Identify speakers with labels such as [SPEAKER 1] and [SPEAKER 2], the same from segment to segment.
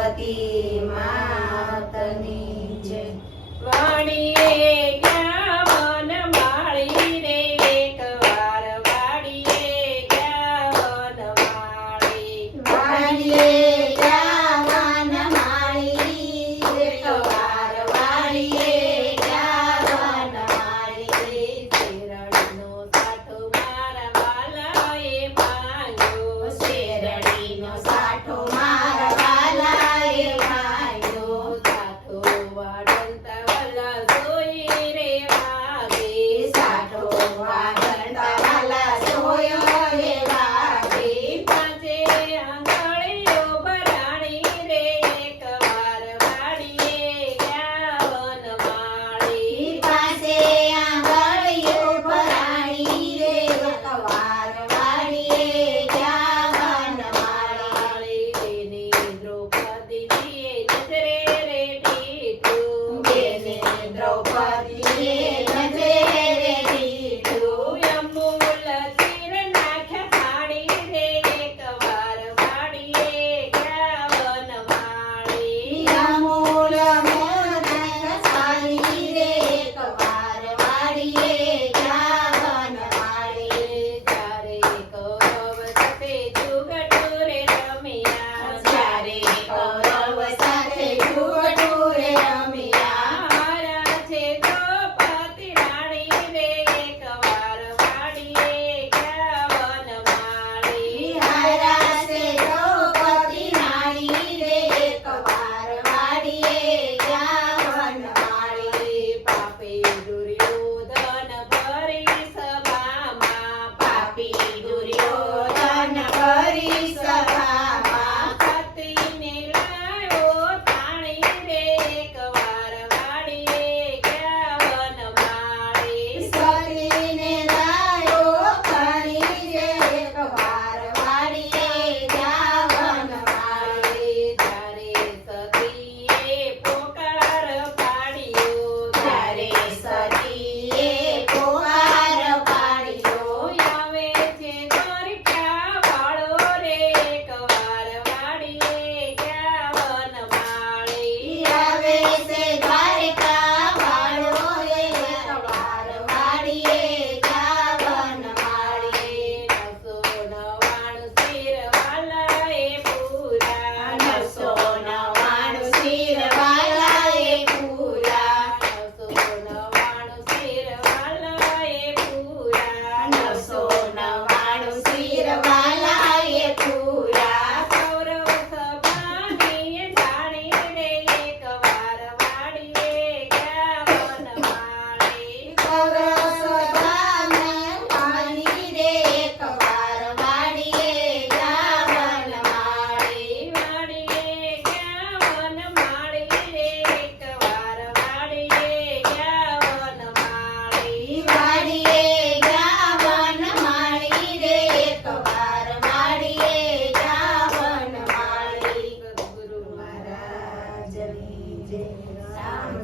[SPEAKER 1] સરસ્વતી માતની જય.
[SPEAKER 2] વાણી ક્યાં મન માળી રે એકવાર વાડીએ ક્યાં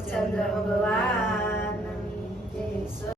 [SPEAKER 1] चंद्र भगवान